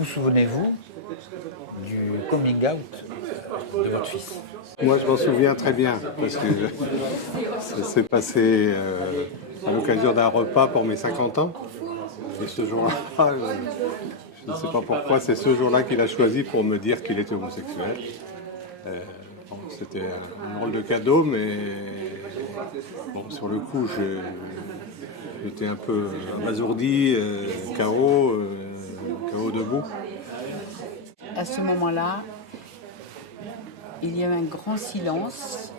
Vous souvenez-vous du coming out de votre fils? Moi, je m'en souviens très bien, parce que ça s'est passé à l'occasion d'un repas pour mes 50 ans. Et ce jour-là, je ne sais pas pourquoi, c'est ce jour-là qu'il a choisi pour me dire qu'il était homosexuel. Bon, c'était un drôle de cadeau, mais bon, sur le coup, j'étais un peu abasourdi, KO debout. À ce moment-là, il y a eu un grand silence.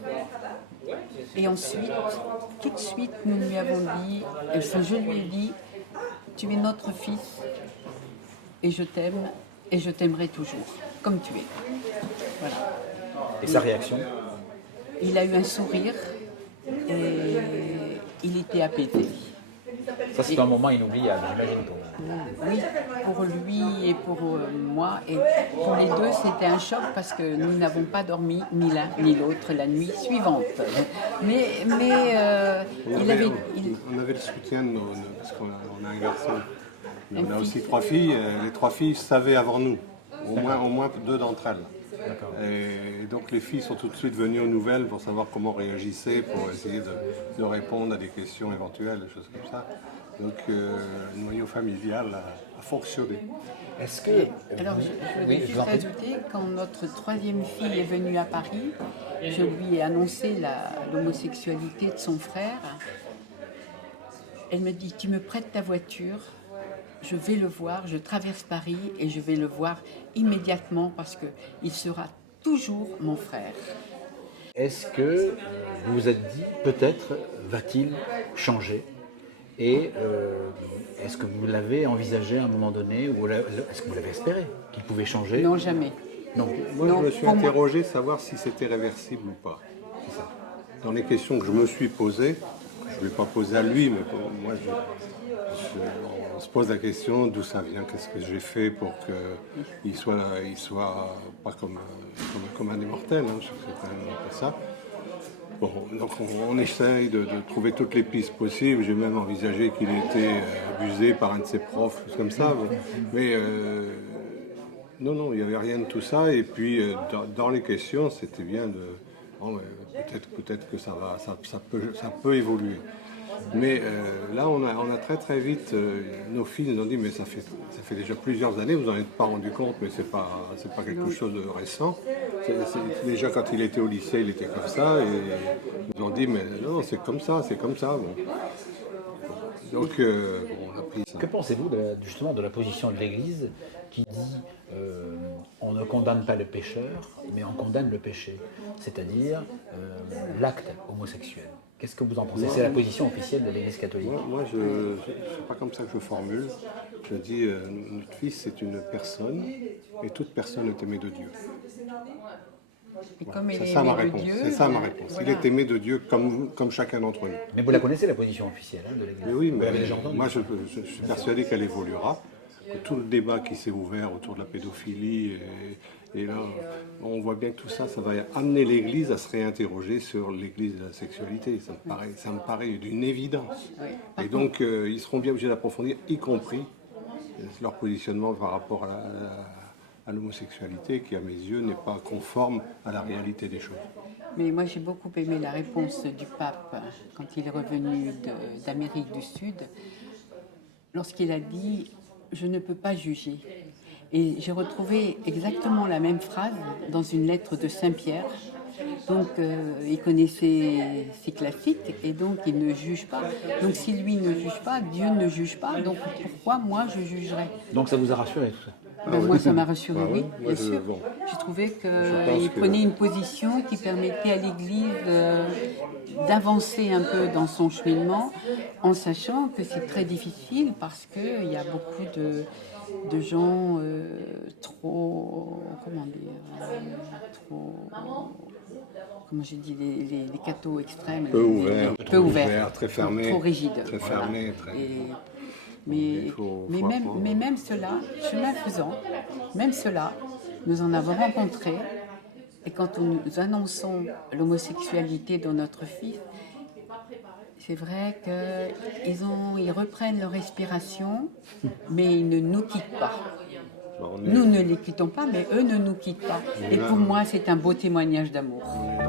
Et ensuite, tout de suite, nous lui avons dit, enfin, je lui ai dit, tu es notre fils et je t'aime et je t'aimerai toujours, comme tu es. Voilà. Et sa réaction? Il a eu un sourire et il était apaisé. Ça, c'est un moment inoubliable, j'imagine. Oui, pour lui et pour moi, et pour les deux, c'était un choc parce que nous n'avons pas dormi ni l'un ni l'autre la nuit suivante. Mais On avait le soutien de parce qu'on a un garçon. Mais on a aussi 3 filles. Les 3 filles savaient avant nous, au moins 2 d'entre elles. Et donc les filles sont tout de suite venues aux nouvelles pour savoir comment réagissaient, pour essayer de répondre à des questions éventuelles, des choses comme ça. Donc le noyau familial a fonctionné. Est-ce que... Alors, je voulais juste ajouter, quand notre 3e fille est venue à Paris, je lui ai annoncé l'homosexualité de son frère. Elle me dit, tu me prêtes ta voiture, je vais le voir, je traverse Paris et je vais le voir immédiatement parce qu'il sera toujours mon frère. Est-ce que vous vous êtes dit, peut-être va-t-il changer? Et est-ce que vous l'avez envisagé à un moment donné, ou est-ce que vous l'avez espéré qu'il pouvait changer? Non, jamais. Non. Moi, Non, je me suis pour moi- interrogé savoir si c'était réversible ou pas. C'est ça. Dans les questions que je me suis posées, je ne l'ai pas posé à lui, mais moi, on se pose la question d'où ça vient, qu'est-ce que j'ai fait pour qu'il soit pas comme un immortel, hein, c'est quand même pas ça. Bon, donc on essaye de trouver toutes les pistes possibles. J'ai même envisagé qu'il était abusé par un de ses profs, comme ça. Bon. Mais non, il n'y avait rien de tout ça. Et puis dans les questions, c'était bien de... Bon, peut-être que ça peut évoluer. Mais là, on a très vite, nos filles nous ont dit, mais ça fait déjà plusieurs années, vous n'en êtes pas rendu compte, mais c'est pas quelque chose de récent. Déjà quand il était au lycée, il était comme ça, et ils nous ont dit, mais non, c'est comme ça. Bon. Donc, on a pris ça. Que pensez-vous justement de la position de l'Église qui dit on ne condamne pas le pécheur, mais on condamne le péché, c'est-à-dire l'acte homosexuel? Qu'est-ce que vous en pensez? C'est la position officielle de l'Église catholique. Moi, c'est pas comme ça que je formule. Je dis, notre fils, c'est une personne, et toute personne est aimée de Dieu. Et comme il C'est est ça ma aimé de réponse. Dieu, C'est ça ma réponse. voilà. Il est aimé de Dieu comme chacun d'entre nous. Mais vous la connaissez, la position officielle de l'Église? Mais oui, Vous mais l'avez déjà entendue? moi je suis persuadé qu'elle évoluera. Que tout le débat qui s'est ouvert autour de la pédophilie, et là, on voit bien que tout ça, ça va amener l'Église à se réinterroger sur l'Église de la sexualité. Ça me paraît d'une évidence. Oui. Et donc, ils seront bien obligés d'approfondir, y compris leur positionnement par rapport à l'homosexualité, qui, à mes yeux, n'est pas conforme à la réalité des choses. Mais moi, j'ai beaucoup aimé la réponse du pape quand il est revenu d'Amérique du Sud, lorsqu'il a dit « Je ne peux pas juger ». Et j'ai retrouvé exactement la même phrase dans une lettre de Saint-Pierre. Donc, il connaissait ses classiques et donc il ne juge pas. Donc, si lui ne juge pas, Dieu ne juge pas. Donc, pourquoi moi je jugerais? Donc ça vous a rassuré tout ça? Ben, moi, ça m'a rassuré, Ah oui, oui, moi, bien sûr. bon. J'ai trouvé pense qu'il que- prenait une position qui permettait à l'Église d'avancer un peu dans son cheminement, en sachant que c'est très difficile parce qu'il y a beaucoup de gens trop, comment dire, comment j'ai dit, les cathos extrêmes, Peu ouvert, peu ouverts, très fermé, trop rigides. très voilà. fermé, très. Mais, Il faut même, apprendre. mais même cela, chemin faisant, même cela, nous en avons rencontré. Et quand nous annonçons l'homosexualité de notre fils, c'est vrai qu'ils reprennent leur respiration, mais ils ne nous quittent pas. On Nous ne les quittons pas, mais eux ne nous quittent pas. Et pour moi, c'est un beau témoignage d'amour. on est